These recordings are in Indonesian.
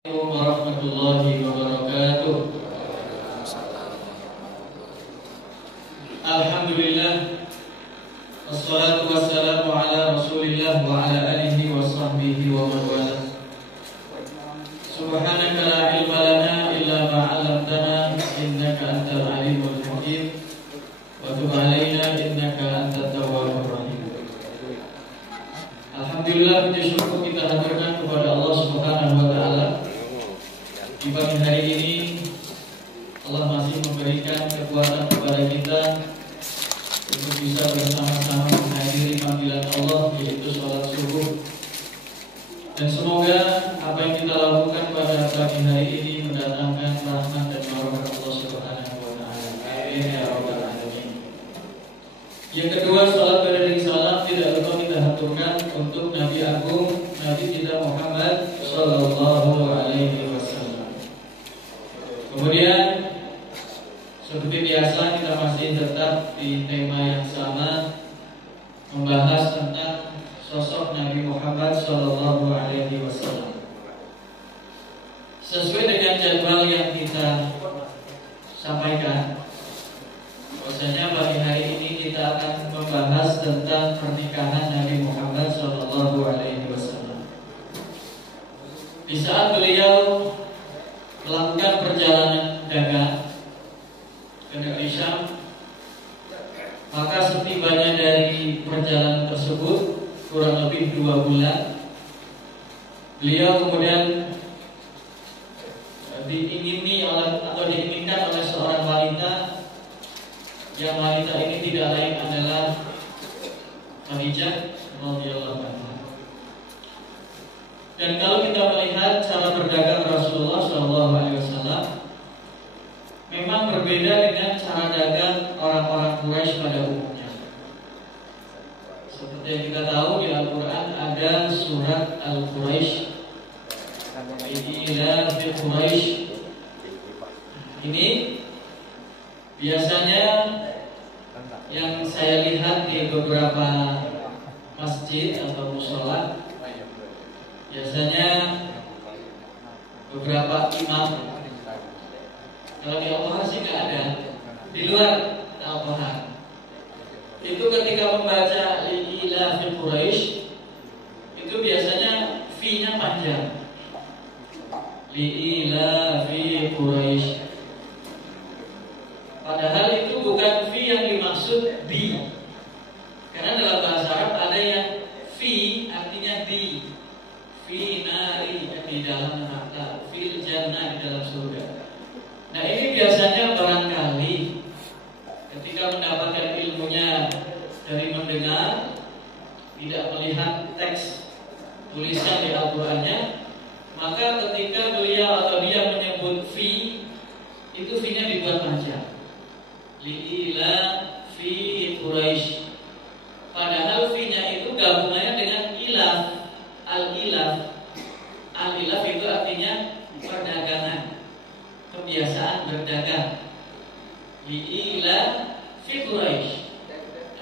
Warahmatullahi wabarakatuh. Alhamdulillah, wassalatu wassalamu ala Rasulillah wa ala alihi wa sahbihi wa man wala. Subhanaka la ilma lana illa ma 'allamtana innaka antal alimul hakim wa tub 'alaina innaka antat tawwabur rahim. Alhamdulillah, puji syukur kita haturkan kepada Allah Subhanahu wa taala. Di pagi hari ini Allah masih memberikan kekuatan kepada kita untuk bisa bersama-sama menghadiri panggilan Allah, yaitu sholat subuh. Dan semoga apa yang kita lakukan pada pagi hari ini mendatangkan rahmat dan barokah Allah Subhanahu wa taala. Amin ya rabbal alamin. Yang kedua, salat beriring salam tidak lupa kita haturkan untuk Nabi Agung, Nabi kita Muhammad sallallahu alaihi wasallam. Kemudian seperti biasa kita masih tetap di tema yang sama, membahas tentang sosok Nabi Muhammad sallallahu alaihi wasallam. Sesuai dengan jadwal yang kita sampaikan, bahwasanya pagi hari ini kita akan membahas tentang pernikahan Nabi Muhammad sallallahu alaihi wasallam. Di saat beliau melakukan perjalanan dagang ke negeri Syam, maka setibanya dari perjalanan tersebut kurang lebih 2 bulan, beliau kemudian diinginkan oleh seorang wanita, yang wanita ini tidak lain adalah Khadijah radhiyallahu anha. Dan kalau kita melihat cara berdagang Rasulullah SAW, memang berbeda dengan cara dagang orang-orang Quraisy pada umumnya. Seperti yang kita tahu, di Al-Quran ada surat Al-Quraisy, ila fi Quraisy. Ini biasanya yang saya lihat di beberapa masjid atau mushola, biasanya beberapa imam, kalau di Al-Quran sih nggak ada, di luar Al-Quran itu ketika membaca ila fi Quraisy, itu biasanya fi-nya panjang, ila fi Quraisy. Padahal itu bukan fi yang dimaksud di, karena dalam bahasa Arab ada yang fi artinya di, fi nari di dalam neraka, fil jannah di dalam surga. Nah, ini biasanya barangkali ketika mendapatkan ilmunya dari mendengar, tidak melihat teks tulisan di Al-Qur'annya, maka ketika beliau atau dia menyebut fi, itu fi-nya dibuat panjang, li'ila fi Quraisy. Padahal fi-nya itu gabungannya dengan ilaf, al-ilaf. Al-ilaf itu artinya perdagangan, kebiasaan berdagang. Li'ila fi Quraisy,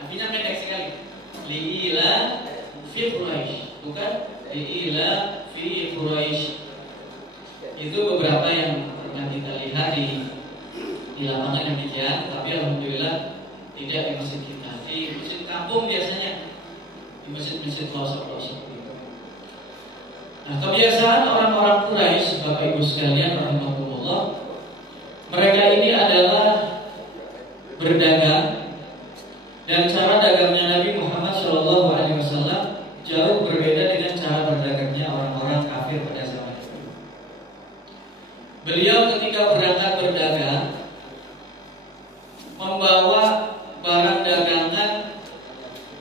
artinya pendek sekali, li'ila fi Quraisy, bukan li'ila fi Quraisy. Itu beberapa yang pernah kita lihat di lapangan demikian, tapi alhamdulillah tidak di masjid kita. Di masjid kampung biasanya, di masjid-masjid pelosok-pelosok. Nah, kebiasaan orang-orang Quraisy, Bapak Ibu sekalian rahimahumullah, mereka ini adalah berdagang, dan cara dagangnya Nabi Muhammad SAW jauh berbeda dengan cara berdagangnya orang-orang kafir pada zaman itu. Beliau ketika berangkat berdagang membawa barang dagangan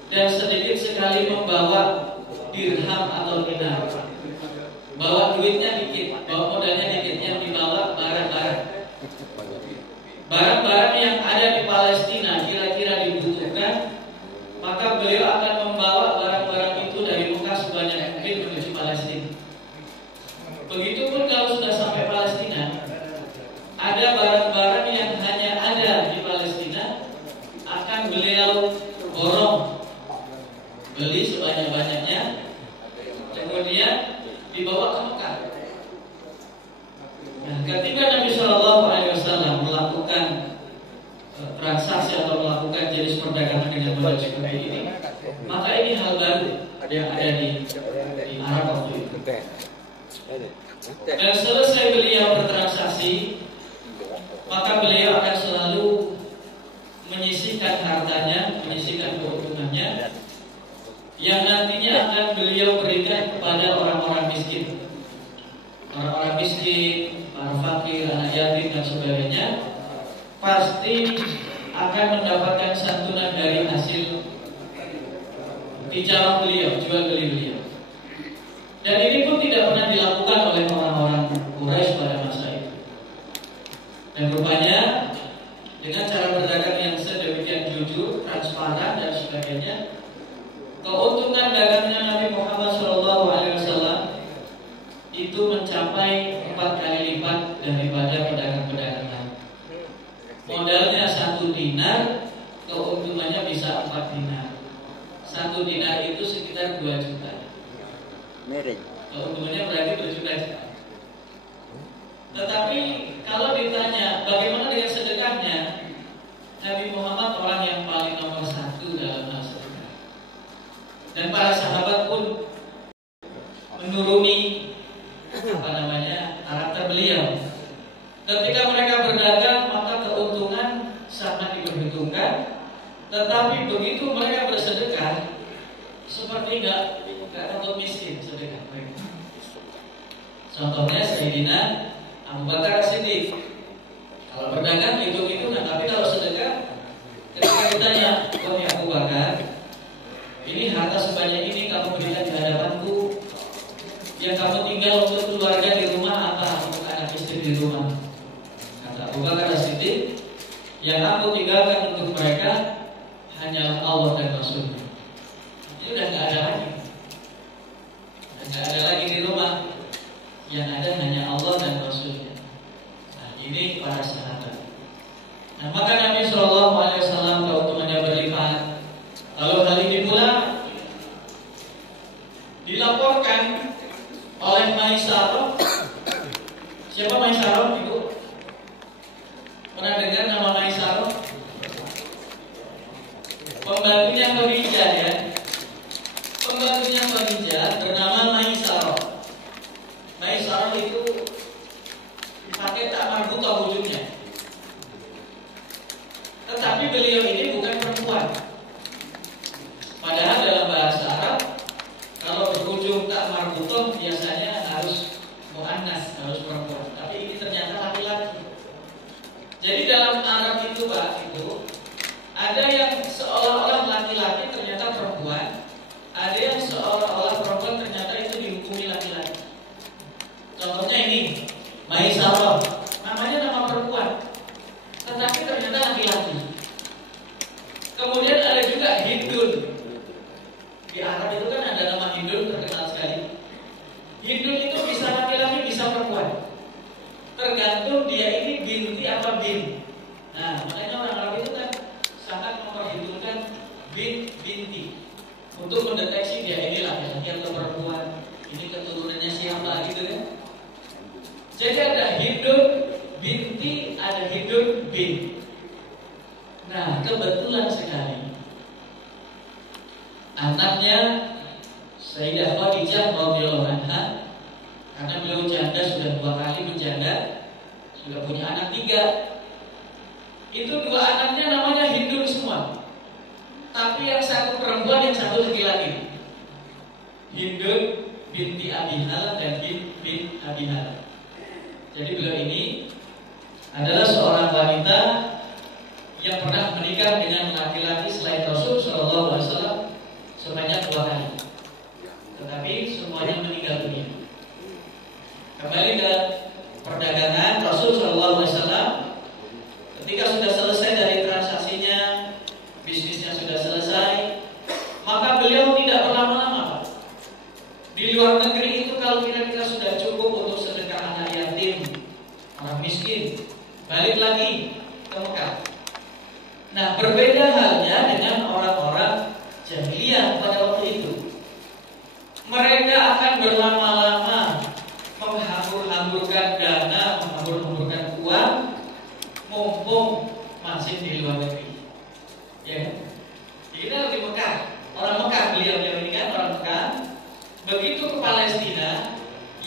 dan sedikit sekali membawa dirham atau dinar. Bawa duitnya dikit, bawa modalnya dikit, yang dibawa barang-barang. Barang-barang yang ada di Palestina kira-kira dibutuhkan, maka beliau akan membawa barang-barang itu dari Mekah sebanyak mungkin menuju Palestina. Begitupun kalau sudah sampai Palestina, ada barang-barang yang hanya ada di Palestina, akan beliau borong, beli sebanyak-banyaknya, kemudian dibawa ke Mekah. Dan selesai beliau bertransaksi, maka beliau akan selalu menyisihkan hartanya, menyisihkan keuntungannya, yang nantinya akan beliau berikan kepada orang-orang miskin. Orang-orang miskin, para fakir, anak yatim dan sebagainya, pasti akan mendapatkan santunan dari hasil tijarah beliau, jual beli beliau. Dan ini pun tidak pernah dilakukan oleh orang-orang Quraisy pada masa itu. Dan rupanya dengan cara berdagang yang sedemikian jujur, transparan dan sebagainya, keuntungan dagangnya Nabi Muhammad SAW itu mencapai 4 kali lipat daripada pedagang-pedagang lain. Modalnya 1 dinar, keuntungannya bisa 4 dinar. 1 dinar itu sekitar 2 juta. Keuntungannya berarti berjuta-juta. Tetapi kalau ditanya bagaimana dengan sedekahnya, Nabi Muhammad orang yang paling nomor 1 dalam hal sedekah. Dan para sahabat pun menuruni karakter beliau. Ketika mereka berdagang, maka keuntungan sangat diperhitungkan. Tetapi begitu mereka bersedekah, seperti nggak takut miskin sedekah mereka. Contohnya Sayyidina Abu Bakar As-Siddiq. Kalau berdagang hitung-hitungan, tapi kalau sedekah, ketika ditanya, wahai Abu Bakar, ini harta sebanyak ini kamu berikan di hadapanku, yang kamu tinggal untuk keluarga di rumah apa untuk anak istri di rumah? Kata Abu Bakar As-Siddiq, yang aku tinggalkan untuk mereka hanyalah Allah dan Rasulnya. Ini udah nggak ada lagi. Nggak ada lagi di rumah. Yang ada hanya Allah dan Rasulnya. Nah, ini para sahabat. Nah, maka Nabi SAW keuntungannya berlipat. Lalu hal ini pula dilaporkan oleh Maisarah. Siapa Maisarah, Ibu? Pernah dengar nama Maisarah? Pembantunya Khadijah ya. Pembantunya Khadijah bernama Maisarah. Maisarah itu pakai tak marbutah ujungnya. Tetapi beliau ini bukan perempuan. Padahal dalam bahasa Arab, kalau berujung tak marbutah biasanya harus muannas, harus perempuan. Tapi ini ternyata laki-laki. Jadi dalam Arab itu Pak, itu ada yang seolah-olah laki-laki ternyata perempuan, ada yang seolah-olah perempuan ternyata itu dihukumi laki-laki. Contohnya ini, Maisarah, namanya nama perempuan, tetapi ternyata laki-laki. Kemudian ada juga Hindun. Di Arab itu kan ada nama Hindun terkenal sekali. Hindun itu bisa laki-laki, bisa perempuan. Tergantung dia ini binti apa bin. Nah, makanya orang Arab itu kan sangat memperhitungkan binti untuk mendeteksi dia ini laki-laki atau perempuan, ini keturunannya siapa gitu kan. Jadi ada Hindun binti, ada Hindun bin. Nah, kebetulan sekali anaknya Sayyidah Khadijah radhiyallahu anha, karena beliau janda sudah 2 kali menjanda, sudah punya anak 3. Itu 2 anaknya namanya Hindun semua. Tapi yang satu perempuan, yang satu laki-laki. Hindun binti Abi Hala dan bin Abi Hala. Jadi beliau ini adalah seorang wanita yang pernah menikah dengan laki-laki selain Rasul SAW sebanyak 2 kali. Tetapi semuanya meninggal dunia. Kembali ke perdagangan, Rasul SAW ketika sudah selesai dari transaksinya, bisnisnya sudah selesai, maka beliau tidak berlama-lama. Di luar negeri itu kalau kira-kira sudah cukup untuk sedekah anak yatim, orang miskin, balik lagi ke Mekah. Nah, berbeda halnya dengan orang-orang jahiliyah pada waktu itu. Mereka akan berlama-lama menghambur-hamburkan dana, menghambur-hamburkan uang, mumpung masih di luar negeri. Ya, kita di Mekah, orang Mekah, beliau ini kan orang Mekah. Begitu ke Palestina,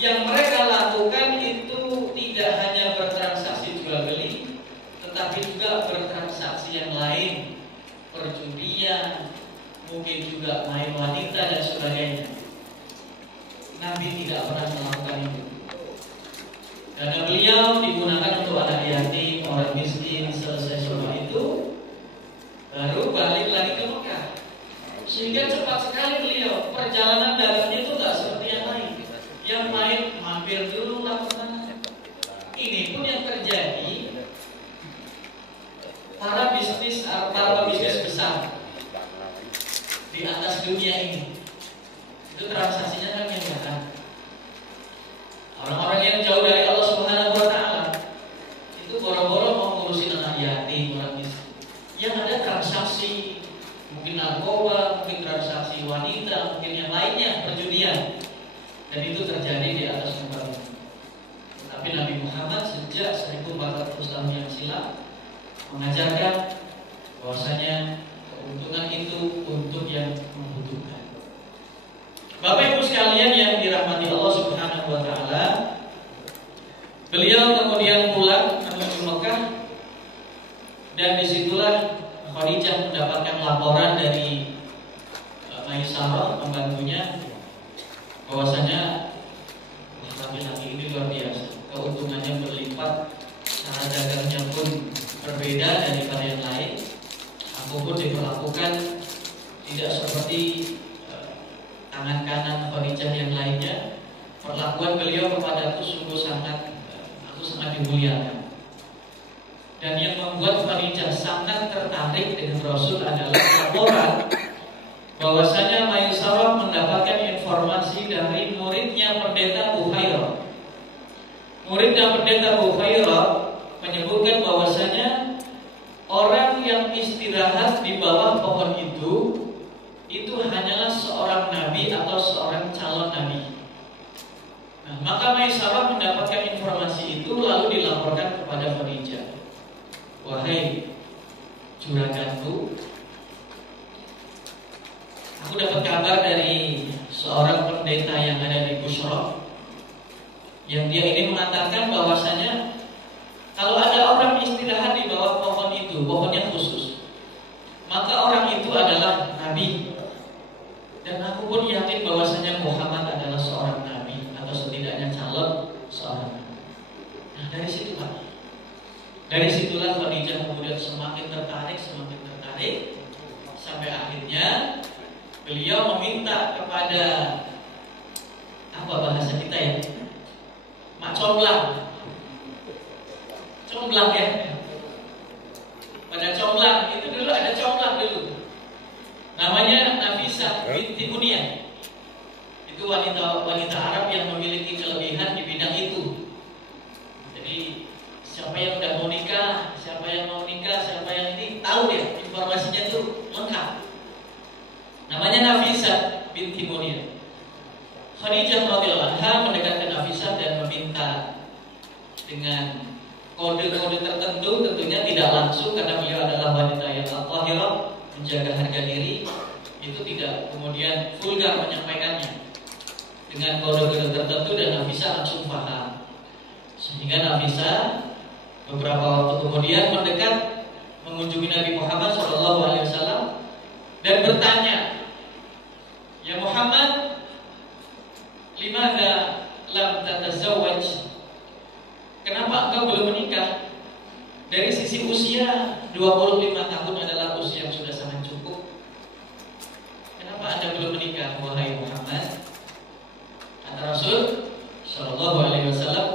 Yang mereka lakukan itu tidak hanya bertransaksi jual beli, tetapi juga bertransaksi yang lain, perjudian, mungkin juga main wanita dan sebagainya. Nabi tidak pernah melakukan itu. Karena beliau digunakan untuk anak yatim, orang miskin. Selesai semua itu, baru balik lagi ke Mekah. Sehingga cepat sekali beliau, perjalanan dagangnya itu nggak seperti yang lain. Yang lain mampir dulu lah kemana. Ini pun yang terjadi, para pebisnis besar di atas dunia ini itu transaksinya kan yang nyata. Orang-orang yang jauh dari Allah Subhanahu wa Ta'ala itu boro-boro mau ngurusin anak yatim, orang miskin. Yang ada transaksi, mungkin narkoba, mungkin transaksi wanita, mungkin yang lainnya, perjudian. Dan itu terjadi di atas muka bumi. Tapi Nabi Muhammad sejak 1400 tahun yang silam mengajarkan bahwasanya keuntungan itu untuk yang membutuhkan. Bapak Ibu sekalian yang dirahmati Allah Subhanahu wa Ta'ala, beliau kemudian pulang menuju Mekah, dan disitulah Khadijah mendapatkan laporan dari Maisarah, pembantunya, bahwasanya laki-laki ini luar biasa, keuntungannya berlipat, cara dagangnya pun berbeda daripada yang lain. Aku pun diperlakukan tidak seperti tangan kanan Khadijah yang lainnya. Perlakuan beliau kepadaku sungguh aku sangat dimuliakan. Dan yang membuat Khadijah sangat tertarik dengan Rasul adalah laporan bahwasanya Maisarah mendapatkan informasi dari muridnya pendeta Bukhairah. Muridnya pendeta Bukhairah menyebutkan bahwasanya orang yang istirahat di bawah pohon itu hanyalah seorang nabi atau seorang calon nabi. Nah, maka Maisarah mendapatkan informasi itu lalu dilaporkan kepada Khadijah. Wahai juraganku, aku dapat kabar dari seorang pendeta yang ada di Busra, yang dia ini mengatakan bahwasanya kalau ada orang istirahat di bawah pohon itu, pohonnya khusus, maka orang itu adalah nabi. Dan aku pun yakin bahwasanya Muhammad adalah seorang nabi, atau setidaknya calon seorang nabi. Nah, dari situlah Khadijah kemudian semakin tertarik, sampai akhirnya beliau meminta kepada, apa bahasa kita ya, mak comblang ya. Pada comblang itu dulu ada comblang dulu, namanya Nafisah binti Munia. Itu wanita Arab yang memiliki kelebihan di bidang itu. Jadi siapa yang udah mau nikah, siapa yang ini tahu ya, informasinya itu lengkap. Namanya Nafisah binti Munia. Khadijah radhiyallahu anha mendekatkan Nafisah dan meminta dengan kode-kode tertentu, tentunya tidak langsung karena beliau adalah wanita yang al-tahirah, menjaga harga diri, itu tidak kemudian vulgar menyampaikannya. Dengan kode-kode tertentu dan Nafisah langsung paham. Sehingga Nafisah beberapa waktu kemudian mendekat mengunjungi Nabi Muhammad SAW dan bertanya, "Ya Muhammad, limadza lam tatazawwaj?" Kenapa engkau belum menikah? Dari sisi usia 25 tahun adalah usia yang sudah sangat cukup. Kenapa Anda belum menikah, wahai Muhammad? Kata Rasul sallallahu alaihi wasallam,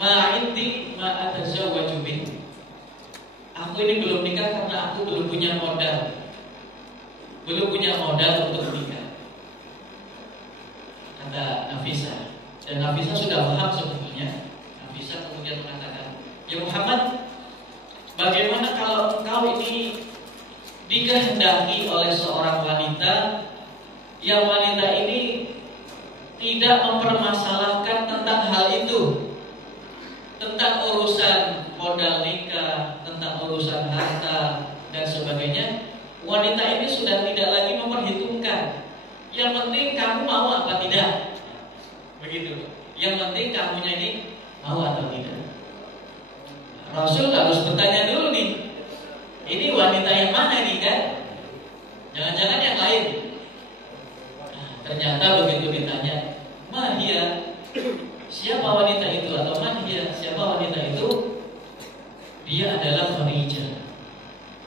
"Ma'indi ma atazawwaju bih." Aku ini belum nikah karena aku belum punya modal. Belum punya modal untuk menikah, kata Nafisah. Dan Nafisah sudah paham sebetulnya. Nafisah kemudian mengatakan, "Ya Muhammad, bagaimana kalau engkau ini dikehendaki oleh seorang wanita, yang wanita ini tidak mempermasalahkan tentang hal itu, tentang urusan modal nikah, tentang urusan harta dan sebagainya. Wanita ini sudah tidak lagi memperhitungkan. Yang penting kamu mau apa tidak." Begitu. Yang penting kamunya ini mau atau tidak. Rasul harus bertanya dulu nih, ini wanita yang mana nih kan? Jangan-jangan yang lain. Nah, ternyata begitu ditanya, Mahia, siapa wanita itu? Atau Mahia, siapa wanita itu? Dia adalah Khadijah.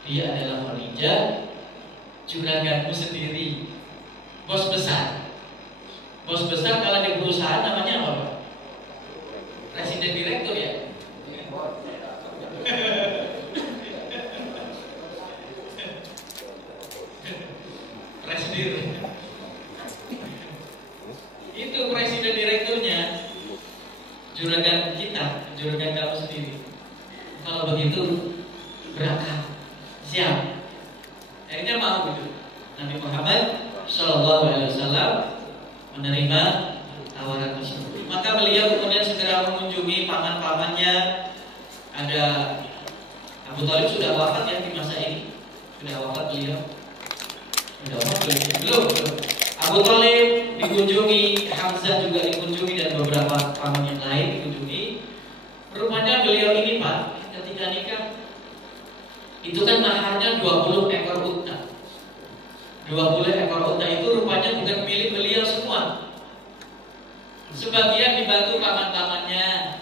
Dia adalah Khadijah, juraganmu sendiri, bos besar. Bos besar kalau di perusahaan namanya apa? Presiden direktur ya? Presiden. Itu presiden direkturnya, juragan kita, juragan kamu sendiri. Kalau begitu berangkat, siap. Akhirnya mau gitu. Nabi Muhammad Shallallahu Alaihi Wasallam menerima tawaran tersebut. Maka beliau kemudian segera mengunjungi paman-pamannya. Ada Abu Thalib sudah wafat ya di masa ini. Sudah wafat beliau. Sudah wafat belum. Abu Thalib dikunjungi, Hamzah juga dikunjungi dan beberapa paman yang lain dikunjungi. Rupanya beliau ini Pak, ketika nikah itu kan maharnya 20 ekor unta. 20 ekor unta itu rupanya bukan milik beliau semua. Sebagian dibantu paman-pamannya,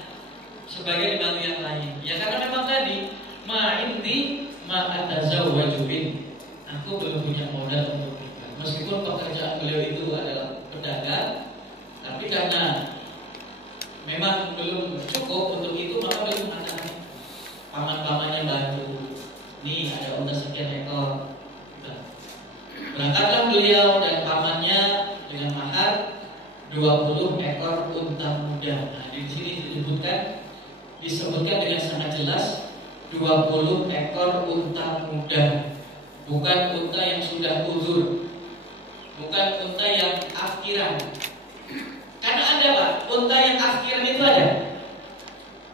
sebagian dibantu yang lain. Ya karena memang tadi ma'indi ma'atazawwaju bin. Aku belum punya modal untuk nikah. Meskipun pekerjaan beliau itu adalah pedagang, tapi karena memang belum cukup untuk itu, maka beliau mengatakan paman-pamannya bantu. Nih ada unta sekian ekor. Berangkatlah beliau dan pamannya dengan mahar 20 ekor unta muda. Nah, di sini disebutkan dengan sangat jelas 20 ekor unta muda. Bukan unta yang sudah uzur. Bukan unta yang akhiran. Karena ada Pak, unta yang akhiran itu ada.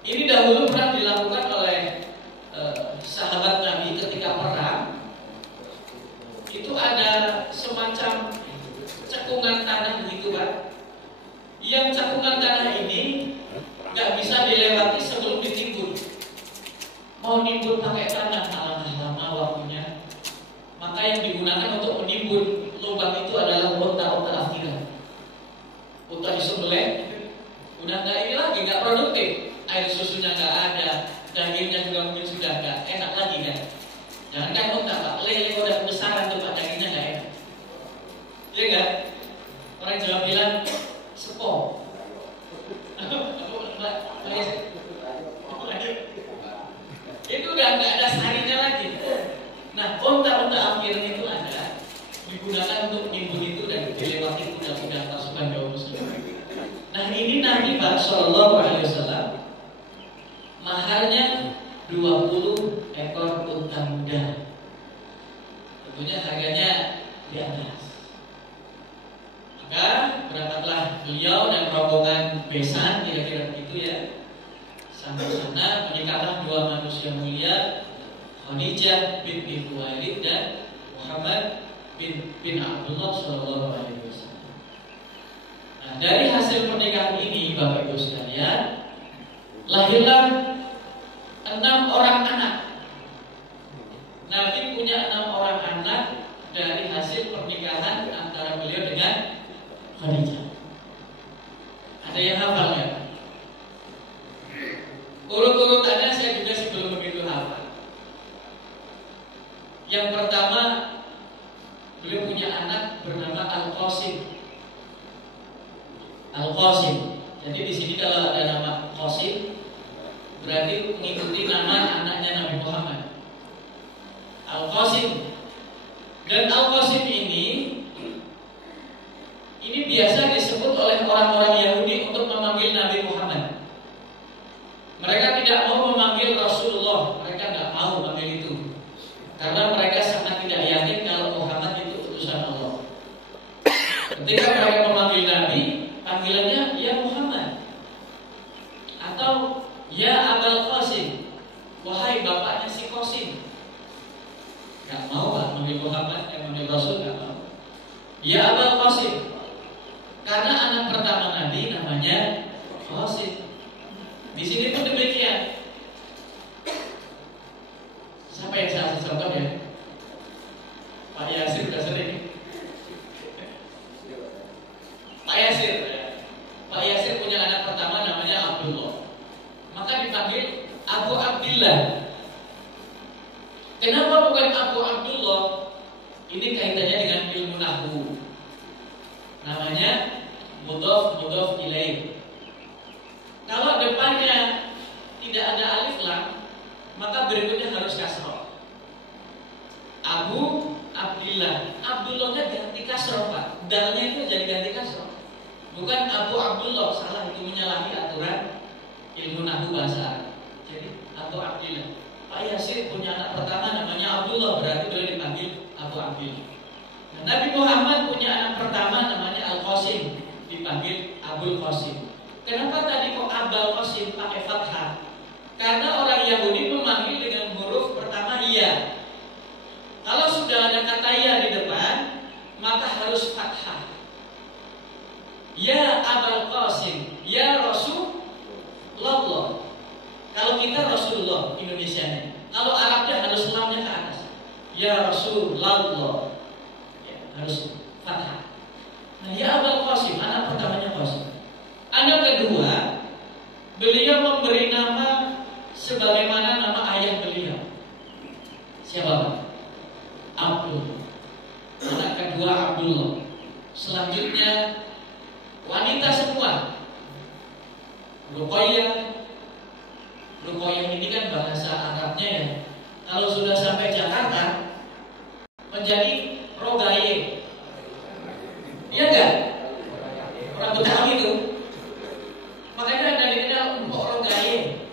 Ini dahulu pernah dilakukan oleh sahabat Nabi ketika perang. Itu ada semacam cekungan tanah begitu Pak. Yang cekungan tanah ini nggak bisa dilewati sebelum ditimbun. Mau nimbun pakai tanah, alangkah lama waktunya. Maka yang digunakan untuk menimbun lubang itu adalah unta-unta akhiran. Unta disembelih, udah nggak ini lagi, nggak produktif. Air susunya nggak ada, dagingnya juga mungkin sudah nggak enak lagi kan. Jangan kan unta Pak, lele udah besaran tuh Pak, dagingnya nggak enak. Iya nggak? Orang Jawa bilang sepo. Itu udah nggak ada sarinya lagi. Nah, unta-unta akhiran itu ada, digunakan untuk nimbun itu dan dilewati kuda-kuda pasukan kaum muslimin. Nah, ini Nabi Pak Shallallahu Alaihi Wasallam maharnya 20 ekor unta muda. Tentunya harganya di atas. Maka berangkatlah beliau dan rombongan besan, kira-kira begitu ya. Sampai sana menikahlah dua manusia mulia, Khadijah binti Khuwailid dan Muhammad bin Abdullah Sallallahu Alaihi Wasallam. Nah, dari hasil pernikahan ini, Bapak Ibu sekalian, lahirlah 6 orang anak. Nabi punya 6 orang anak dari hasil pernikahan antara beliau dengan Khadijah. Ada yang hafal ya? Urut-urutannya saya juga sih belum begitu hafal. Yang pertama, beliau punya anak bernama Al-Qasim. Al-Qasim. Jadi di sini kalau ada nama Qasim, berarti mengikuti nama anaknya Nabi Muhammad. Al-Qasim. Dan Al-Qasim ini biasa disebut oleh orang-orang Yahudi untuk memanggil Nabi Muhammad. Mereka tidak mau memanggil Rasulullah, mereka tidak mau memanggil itu, karena mereka sangat tidak yakin kalau Muhammad itu utusan Allah. Ketika mereka memanggil Nabi, panggilannya ya Muhammad atau ya Abul Qasim, wahai bapaknya si Qasim. Gak mau Pak memanggil Muhammad, yang memanggil Rasul gak mau. Ya Abul Qasim, karena anak pertama Nabi namanya menyalahi aturan ilmu nahwu bahasa Arab. Jadi Abu Abdillah. Pak Yasir punya anak pertama namanya Abdullah, berarti boleh dipanggil Abu Abdillah. Nah, Nabi Muhammad punya anak pertama namanya Al-Qasim, dipanggil Abul Qasim. Kenapa tadi kok Abul Qasim pakai fathah? Karena orang Yahudi memanggil dengan huruf pertama ya. Kalau sudah ada kata ya di depan, maka harus fathah. Ya Abul Qasim, ya Rasulullah. Kalau kita Rasulullah Indonesianya, kalau Arabnya harus lamnya ke atas. Ya Rasulullah, ya, harus fathah. Nah, ya Abul Qasim, anak pertamanya Qasim. Anak kedua, beliau memberi nama sebagaimana nama ayah beliau. Siapa? Abdul. Anak kedua Abdullah. Selanjutnya wanita semua. Ruqayyah. Ruqayyah ini kan bahasa Arabnya ya. Kalau sudah sampai Jakarta menjadi Rogaye. Iya enggak? Orang Betawi itu. Makanya ada dikenal Mbok Rogaye.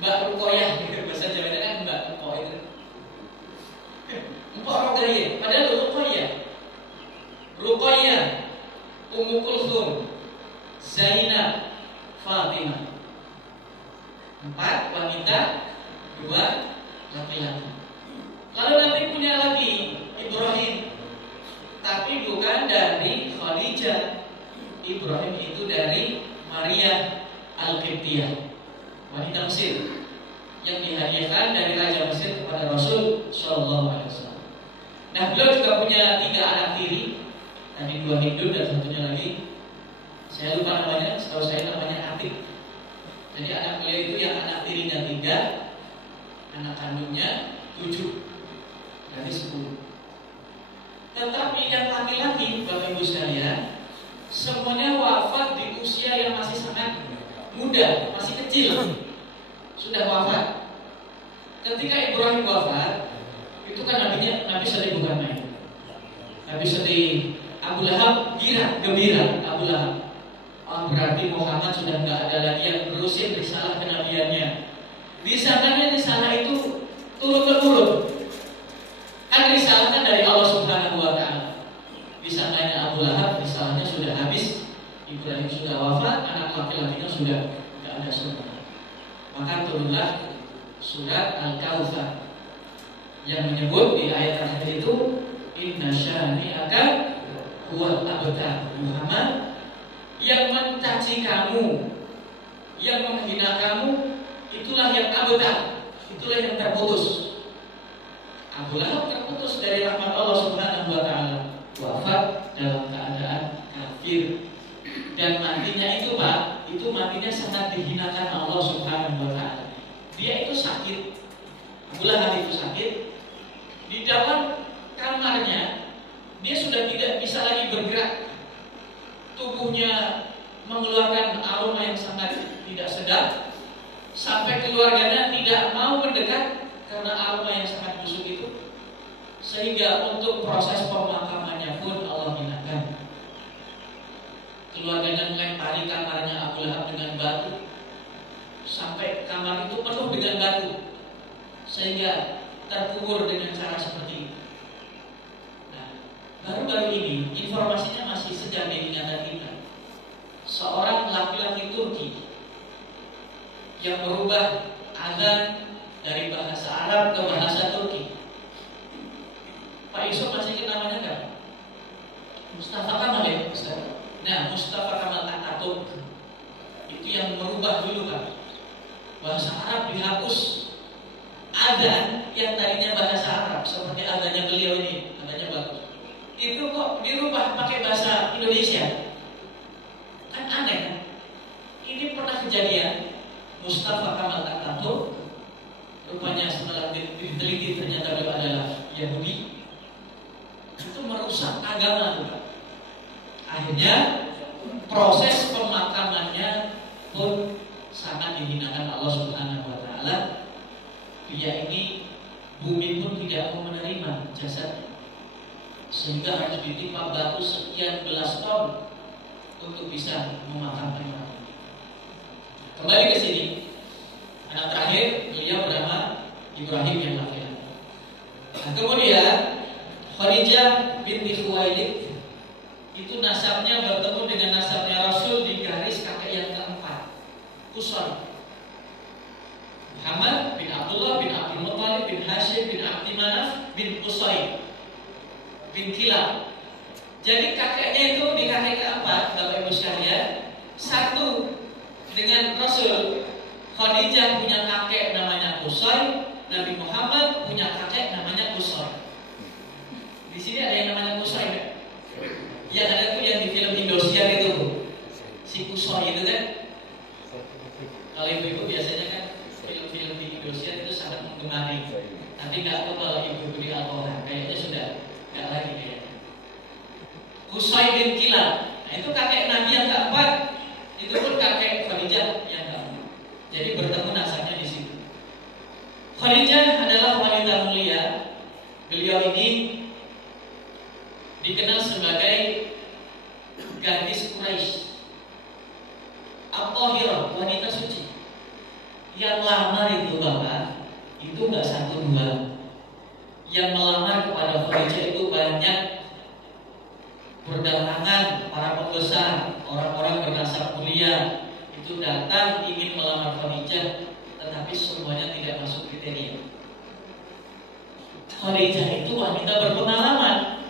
Mbak Ruqayyah gitu bahasa Jawanya kan Mbak Mbok itu. Mbok Rogaye, padahal Ruqayyah. Ruqayyah, Ummu Kulthum, Zainab, Fatimah. 4 wanita, 2 laki-laki. Lalu nanti punya lagi Ibrahim, tapi bukan dari Khadijah. Ibrahim itu dari Maria Al-Qibtiyah, wanita Mesir yang dihadiahkan dari Raja Mesir kepada Rasul Shallallahu Alaihi Wasallam. Nah, beliau juga punya 3 anak tiri, tadi 2 hidup dan satunya lagi saya lupa namanya, setahu saya namanya Atik. Jadi anak beliau itu yang anak tirinya 3, anak kandungnya 7 dari 10. Tetapi yang laki-laki, Bapak Ibu sekalian, semuanya wafat di usia yang masih sangat muda, masih kecil, sudah wafat. Ketika Ibrahim wafat, itu kan Nabi sedih bukan main. Nabi sedih, Abu Lahab gembira, Abu Lahab. Oh, berarti Muhammad sudah nggak ada lagi yang berusin risalah kenabiannya. Risalahnya itu turun-temurun. Kan risalah kan dari Allah Subhanahu Wa Taala. Risalahnya Abu Lahab, risalahnya sudah habis. Ibrahim sudah wafat, anak laki-lakinya sudah nggak ada semua. Maka turunlah surat Al-Kautsar yang menyebut di ayat terakhir itu Inna syani'aka huwal abtar. Muhammad, yang mencaci kamu, yang menghina kamu, itulah yang abtar, itulah yang terputus. Abu Lahab terputus dari rahmat Allah Subhanahu Wa Taala, wafat dalam keadaan kafir, dan matinya itu Pak, itu matinya sangat dihinakan Allah Subhanahu Wa Taala. Dia itu sakit, Abu Lahab itu sakit, di dalam kamarnya dia sudah tidak bisa lagi bergerak. Tubuhnya mengeluarkan aroma yang sangat tidak sedap, sampai keluarganya tidak mau mendekat karena aroma yang sangat busuk itu. Sehingga untuk proses pemakamannya pun Allah hinakan. Keluarganya melempari kamarnya Abu Lahab dengan batu, sampai kamar itu penuh dengan batu, sehingga terkubur dengan cara seperti itu. Baru-baru ini informasinya masih segar di ingatan kita. Seorang laki-laki Turki yang merubah azan dari bahasa Arab ke bahasa Turki. Pak Yusuf masih ingat namanya kan? Mustafa Kamal ya, Ustaz. Nah, Mustafa Kamal Atatürk itu yang merubah dulu kan. Bahasa Arab dihapus. Azan yang tadinya bahasa Arab seperti azannya beliau ini, azannya bagus. Itu kok dirubah pakai bahasa Indonesia. Kan aneh kan? Ini pernah kejadian. Mustafa Kamal Atatürk rupanya setelah diteliti ternyata beliau adalah Yahudi. Itu merusak agama juga. Akhirnya proses pemakamannya pun sangat dihinakan Allah Subhanahu Wa Taala. Dia ini bumi pun tidak mau menerima jasadnya, sehingga harus ditimpa batu sekian belas ton untuk bisa memakamkannya. Kembali ke sini, anak terakhir beliau bernama Ibrahim yang laki-laki. Nah, kemudian Khadijah binti Khuwailid itu nasabnya bertemu dengan nasabnya Rasul di garis kakek yang keempat, Qusay. Muhammad bin Abdullah bin Abdul Muttalib bin Hashim bin Abdi Manaf bin Qusay bin Kilab. Jadi kakeknya itu di kakek keempat, Bapak Ibu sekalian, satu dengan Rasul. Khadijah punya kakek namanya Qusay, Nabi Muhammad punya kakek namanya Qusay. Di sini ada yang namanya Qusay kan? Yang ada tuh yang di film Indosiar itu, si Qusay itu kan. Kalau ibu-ibu biasanya kan film-film di Indosiar itu sangat menggemari. Nanti nggak tahu kalau ibu-ibu di Al-Quran kayaknya sudah nggak lagi kayaknya. Qusay bin Kilab, nah itu kakek Nabi yang keempat, itu pun kakek Khadijah yang keempat. Jadi bertemu nasabnya di situ. Khadijah adalah wanita mulia. Beliau ini dikenal sebagai gadis Quraisy, At-Thahirah, wanita suci. Yang lamar itu Bapak, itu nggak satu dua. Yang melamar kepada Khadijah itu banyak, berdatangan para pembesar, orang-orang bernasab mulia itu datang ingin melamar Khadijah, tetapi semuanya tidak masuk kriteria. Khadijah itu wanita berpengalaman,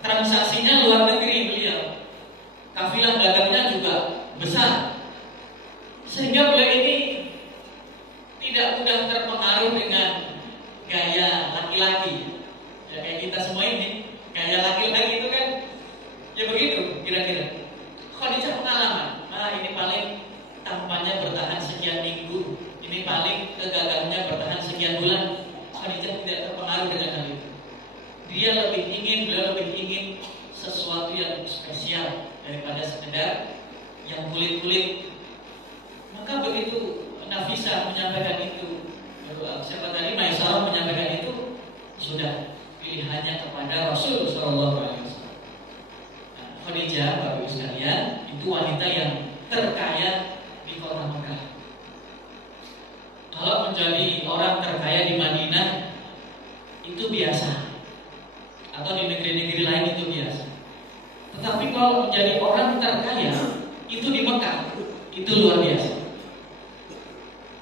transaksinya luar negeri beliau, kafilah dagangnya juga besar, sehingga beliau ini tidak mudah terpengaruh dengan gaya laki-laki. Ya, kayak kita semua ini, gaya laki-laki itu kan ya begitu kira-kira. Khadijah pengalaman, ini paling tampannya bertahan sekian minggu, ini paling kegagalannya bertahan sekian bulan. Khadijah tidak terpengaruh dengan hal itu. Beliau lebih ingin sesuatu yang spesial daripada sekedar yang kulit-kulit. Maka begitu Nafisa menyampaikan itu, siapa tadi Maisarah menyampaikan itu, sudah pilihannya kepada Rasul Sallallahu Alaihi Wasallam. Khadijah, Bapak Ibu sekalian, itu wanita yang terkaya di kota Mekah. Kalau menjadi orang terkaya di Madinah itu biasa, atau di negeri-negeri lain itu biasa. Tetapi kalau menjadi orang terkaya itu di Mekah, itu luar biasa.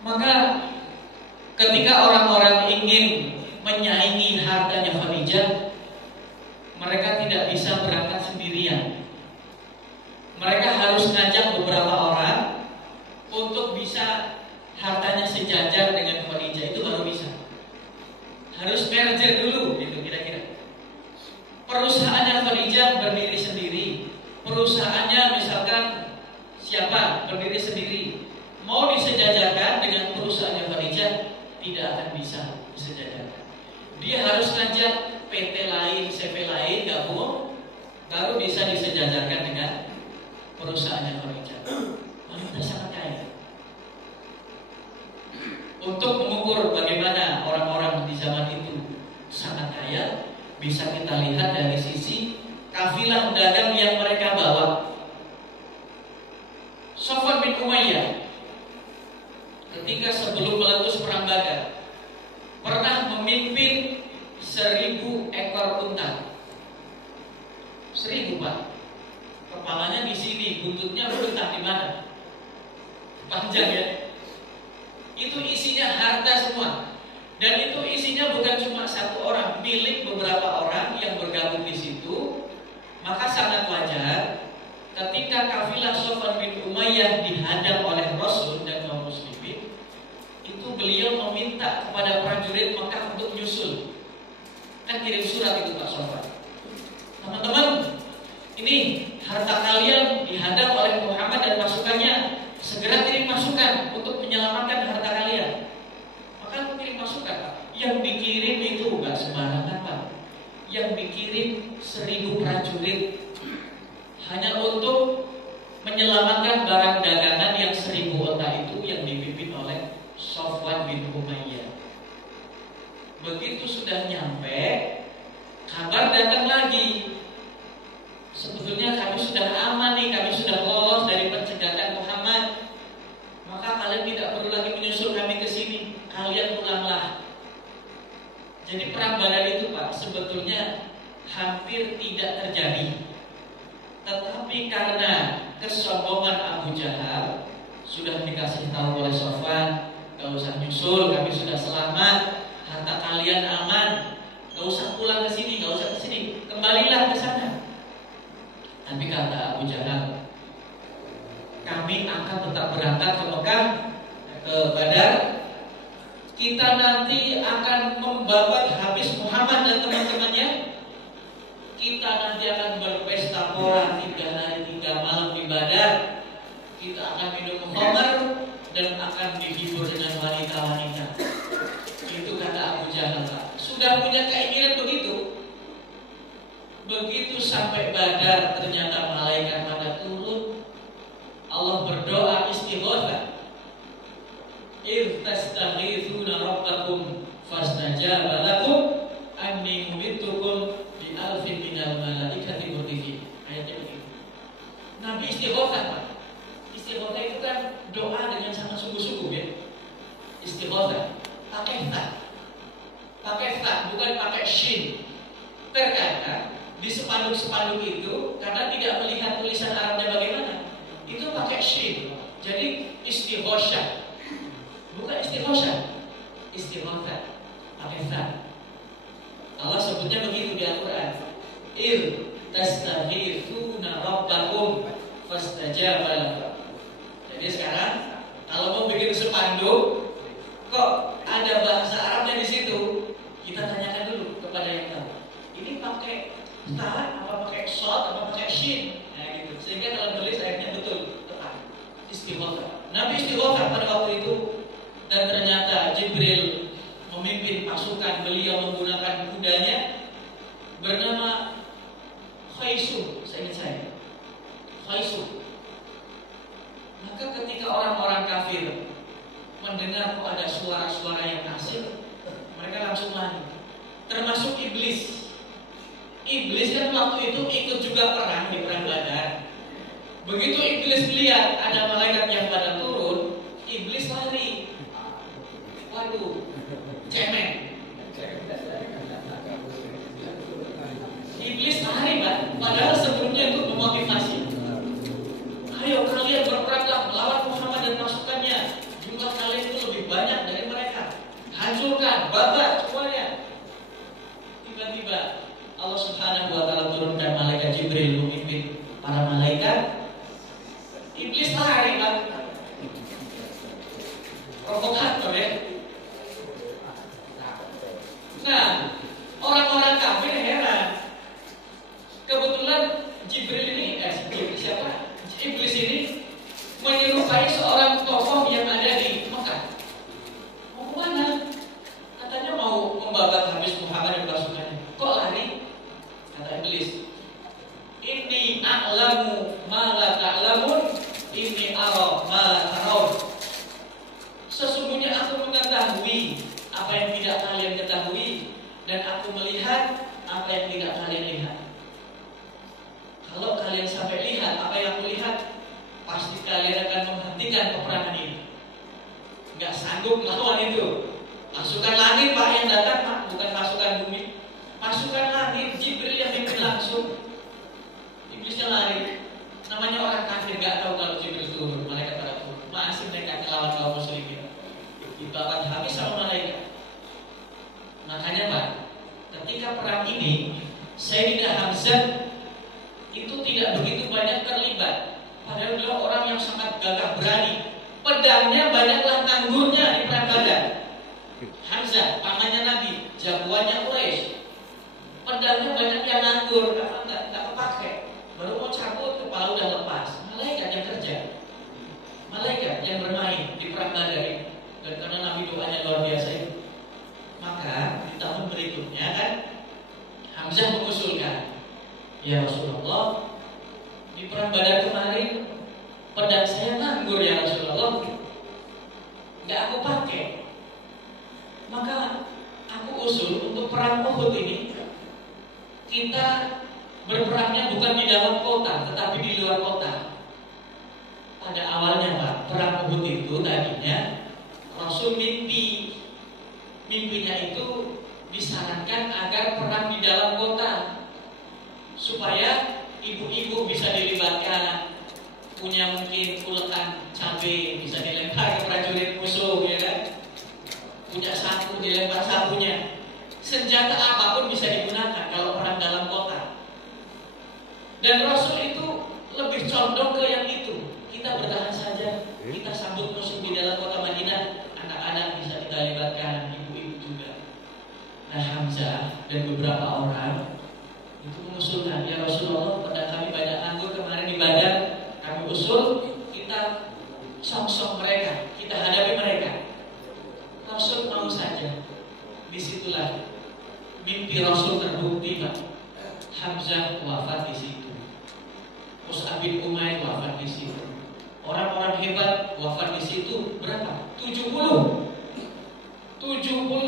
Maka ketika orang-orang ingin menyaingi hartanya Khadijah, mereka tidak bisa berangkat sendirian. Mereka harus ngajak beberapa orang untuk bisa hartanya sejajar dengan Khadijah, itu baru bisa. Harus merger dulu, gitu kira-kira. Perusahaannya Khadijah berdiri sendiri, perusahaannya misalkan siapa berdiri sendiri, mau disejajarkan dengan perusahaannya Khadijah tidak akan bisa disejajarkan. Dia harus ngajak PT lain, CV lain gabung, baru bisa disejajarkan dengan perusahaannya Khadijah. Wanita sangat kaya. Untuk mengukur bagaimana orang-orang di zaman itu sangat kaya, bisa kita lihat dari sisi kafilah dagang yang mereka bawa. Sofwan bin Umayyah ketika sebelum meletus perang Badar pernah memimpin 1000 ekor unta. 1000 Pak. Kepalanya di sini, buntutnya entah di mana. Panjang ya. Itu isinya harta semua. Dan itu isinya bukan cuma satu orang, milik beberapa orang yang bergabung di situ. Maka sangat wajar ketika kafilah Sofwan bin Umayyah dihadang oleh Rasul dan kaum muslimin, itu beliau meminta kepada prajurit Mekah untuk nyusul. Kan kirim surat itu Pak Sofwan. Teman-teman, ini harta kalian dihadang oleh Muhammad dan pasukannya, segera kirim pasukan untuk menyelamatkan harta kalian. Maka aku kirim pasukan Pak. Yang dikirim itu bukan sembarangan Pak. Yang dikirim 1000 prajurit hanya untuk menyelamatkan barang dagangan yang 1000 unta itu yang dipimpin oleh Sofwan bin Umayyah. Begitu sudah nyampe, kabar datang lagi. Sebetulnya kami sudah aman nih, kami sudah lolos dari pencegatan Muhammad. Jahal sudah dikasih tahu oleh Sofwan, gak usah nyusul, kami sudah selamat, harta kalian aman, gak usah pulang ke sini, gak usah ke sini, kembalilah ke sana. Tapi kata Abu Jahal, kami akan tetap berangkat ke Mekah, ke Badar. Kita nanti akan membabat habis Muhammad dan teman-temannya. Kita nanti akan berpesta pora 3 hari 3 malam di Badar. Kita akan minum khamar dan akan dihibur dengan wanita-wanita. Itu kata Abu Jahal. Sudah punya keinginan begitu. Begitu sampai Badar, ternyata malaikat pada turun. Allah berdoa istighatsah. Tastaghithuna rabbakum fastajaba lakum anni mumitukum bi alfin minal malaikati murdifin. Ayatnya begitu. Nabi istighatsah, Pak. Istighatsah itu kan doa dengan sangat sungguh-sungguh, ya. Istighatsah pakai ta, bukan pakai shin. Terkadang di spanduk-spanduk itu karena tidak melihat tulisan Arabnya bagaimana, itu pakai shin. Jadi istighatsah, bukan istighatsah, istighatsah pakai ta. Allah sebutnya begitu di Al-Quran. Tastaghithuna rabbakum fastajaba lakum. Jadi sekarang kalau mau bikin spanduk, kok ada bahasa Arabnya di situ, kita tanyakan dulu kepada yang tahu. Ini pakai ta, apa pakai shot, apa pakai shin, nah gitu. Sehingga dalam tulis ayatnya betul tepat. Istighatsah. Nabi istighatsah pada waktu itu, dan ternyata Jibril memimpin pasukan. Beliau menggunakan kudanya bernama Khaisum, seingat saya, Khaisum. Maka ketika orang-orang kafir mendengar kok ada suara-suara yang asing, mereka langsung lari. Termasuk iblis. Iblis kan waktu itu ikut juga perang di perang Badar. Begitu iblis lihat ada malaikat yang pada turun, iblis lari. Waduh, cemen. Iblis lari, Pak. Padahal sebelumnya itu memotivasi. Ayo kalian berperanglah melawan Muhammad dan pasukannya. Jumlah kalian itu lebih banyak dari mereka. Hancurkan, babat semuanya. Tiba-tiba Allah Subhanahu wa Ta'ala turunkan malaikat Jibril memimpin para malaikat. Iblis lari, Pak. Provokator, ya. Nah, orang-orang kafir heran. Kebetulan Jibril ini, siapa? Iblis ini menyerupai seorang tokoh yang ada di Mekah. Mau kemana? Katanya mau membabat habis Muhammad dan pasukannya. Kok lari? Kata iblis, inni a'lamu ma la ta'lamun, inni ara ma la tarawun. Sesungguhnya aku mengetahui apa yang tidak kalian ketahui, dan aku melihat apa yang tidak kalian lihat. Kalau kalian sampai lihat apa yang aku lihat, pasti kalian akan menghentikan peperangan ini. Gak sanggup melawan itu. Pasukan langit, Pak, yang datang, Pak, bukan pasukan bumi. Pasukan langit, Jibril yang mimpin langsung. Iblisnya lari. Namanya orang kafir gak tahu kalau Jibril turun, malaikat pada turun. Masih mereka melawan kaum musyrikin. Dibabat habis sama malaikat. Makanya, Pak, ketika perang ini Sayyidina Hamzah itu tidak begitu banyak terlibat. Padahal beliau orang yang sangat gagah berani. Pedangnya banyaklah tanggurnya di perang Badar. Hamzah, pamannya Nabi, jagoannya Quraisy. Pedangnya banyak yang nganggur, nggak kepake. Baru mau cabut, kepala udah lepas. Malaikat yang kerja, malaikat yang bermain di perang Badar ini. Dan karena Nabi doanya luar biasa itu, maka di tahun berikutnya kan Hamzah mengusulkan, ya Rasulullah, di perang Badar kemarin pedang saya nganggur ya Rasulullah, nggak aku pakai. Maka aku usul untuk perang Uhud ini kita berperangnya bukan di dalam kota, tetapi di luar kota. Pada awalnya, Pak, perang Uhud itu tadinya Rasul mimpinya itu disarankan agar perang di dalam kota, supaya ibu-ibu bisa dilibatkan, punya mungkin ulekan cabai bisa dilempar ke prajurit musuh, ya kan? Punya sapu, dilempar sapunya. Senjata apapun bisa digunakan kalau perang dalam kota. Dan Rasul itu lebih condong ke yang itu. Kita bertahan saja, kita sambut musuh di dalam kota Madinah. Anak-anak bisa kita libatkan, ibu-ibu juga. Nah, Hamzah dan beberapa orang itu mengusulkan, ya Rasulullah, pada kami banyak anggur kemarin di Badar, kami usul kita song-song mereka, kita hadapi mereka. Rasul mau saja. Disitulah mimpi Rasul terbukti, Pak. Hamzah wafat di situ. Mus'ab bin Umair wafat di situ. Orang-orang hebat wafat di situ. Berapa? 70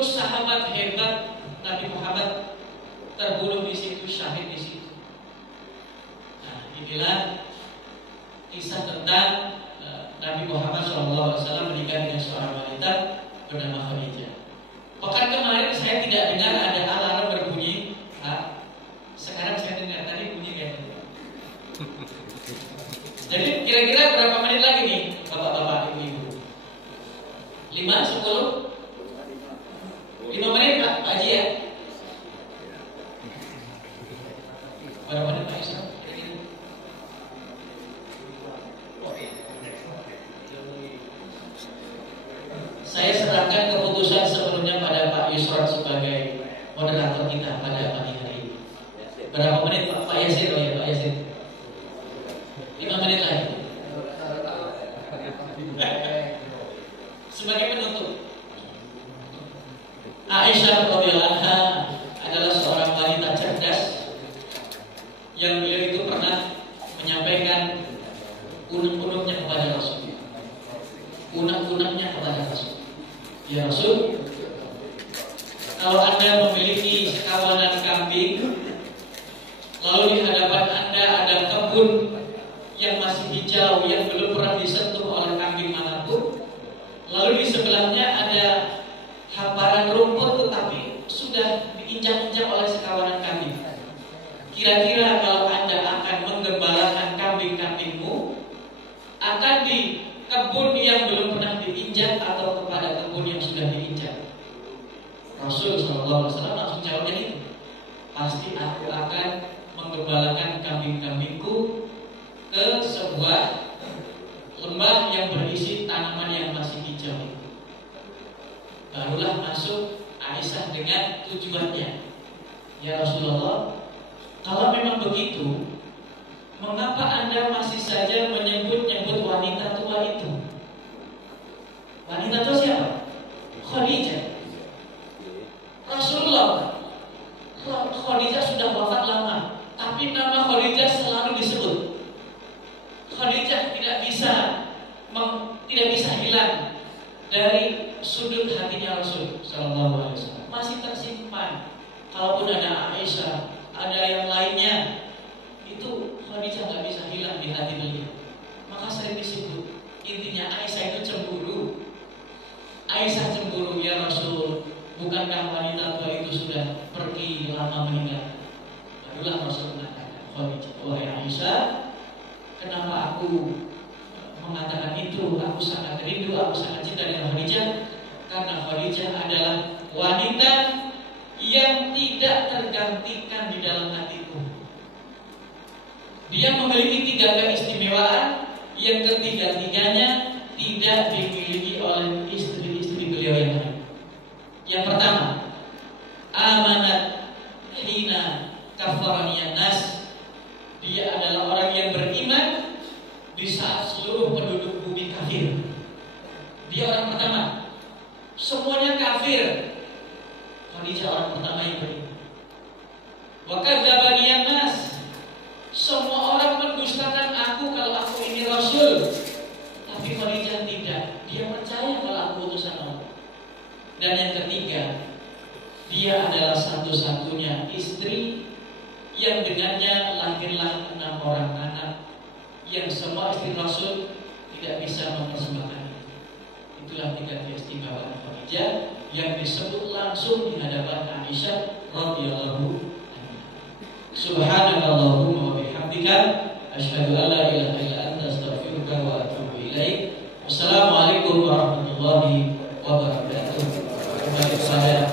sahabat hebat Nabi Muhammad terbunuh di situ, syahid di situ. Nah, inilah kisah tentang Nabi Muhammad SAW menikah dengan seorang wanita bernama Khadijah. Pekan kemarin saya tidak dengar ada alarm berbunyi. Sekarang saya dengar, tadi bunyi kayak gitu. Jadi kira-kira berapa menit lagi nih, bapak-bapak, ibu-ibu? 5, 10? 5 menit, Pak Haji ya? Berapa menit Pak Isra? Saya serahkan keputusan sebelumnya pada Pak Yusron sebagai moderator kita pada pagi hari ini. Berapa menit Pak? Pak Yasin, oh ya Pak Yasin. 5 menit lagi. Sebagai penutup, Aisyah radhiyallahu anha adalah seorang wanita cerdas yang beliau itu pernah menyampaikan unek-uneknya kepada Rasul. Unek-uneknya kepada Rasul. Ya Rasul, kalau Anda memiliki sekawanan kambing, lalu di hadapan Anda ada kebun yang masih hijau, yang belum pernah disentuh oleh kambing manapun, lalu di sebelahnya ada hamparan rumput tetapi sudah diinjak-injak oleh sekawanan kambing. Kira-kira kalau Anda akan menggembalakan kambing-kambingmu, akan di kebun yang belum pernah diinjak atau kepada kebun yang sudah diinjak? Rasul SAW langsung jawabnya itu, pasti aku akan menggembalakan kambing-kambingku ke sebuah lembah yang berisi tanaman yang masih hijau. Barulah masuk Aisyah dengan tujuannya. Ya Rasulullah, kalau memang begitu, mengapa Anda masih saja menyebut-nyebut wanita tua itu? Wanita tua siapa? Khadijah. Rasulullah, Khadijah sudah wafat lama, tapi nama Khadijah selalu disebut. Khadijah tidak bisa hilang dari sudut hatinya Rasul Sallallahu Alaihi Wasallam. Masih tersimpan. Kalaupun ada Aisyah, ada yang lainnya, itu Khadijah nggak bisa hilang di hati beliau. Maka sering disebut. Intinya Aisyah itu cemburu. Aisyah cemburu, ya Rasul, bukankah wanita tua itu sudah pergi lama meninggal? Barulah Rasul mengatakan, Khadijah, wahai Aisyah, kenapa aku mengatakan itu? Aku sangat rindu, aku sangat cinta dengan Khadijah, karena Khadijah adalah wanita yang tidak tergantikan di dalam hatiku. Dia memiliki 3 keistimewaan yang ketiga-tiganya tidak dimiliki oleh istri-istri beliau yang lain. Yang pertama, amanat hina kafaraniyan nas. Dia adalah orang yang beriman di saat seluruh penduduk bumi kafir. Dia orang pertama. Semuanya kafir. Khadijah orang pertama yang beriman. Wa kadzdzabaniyan nas. Semua orang mendustakan aku kalau aku ini Rasul. Tapi Khadijah tidak. Dia percaya kalau aku utusan Allah. Dan yang ketiga, dia adalah satu-satunya istri yang dengannya lahirlah 6 orang anak, yang semua istri Rasul tidak bisa mempersembahkan. Itulah 3 keistimewaan Khadijah yang disebut langsung di hadapan Aisyah radhiyallahu anha. Subhanakallahumma wa bihamdika asyhadu an la ilaha illa anta astaghfiruka astaghfiruka wa atubu ilaik. Wassalamualaikum warahmatullahi wabarakatuh. Kembali ke saya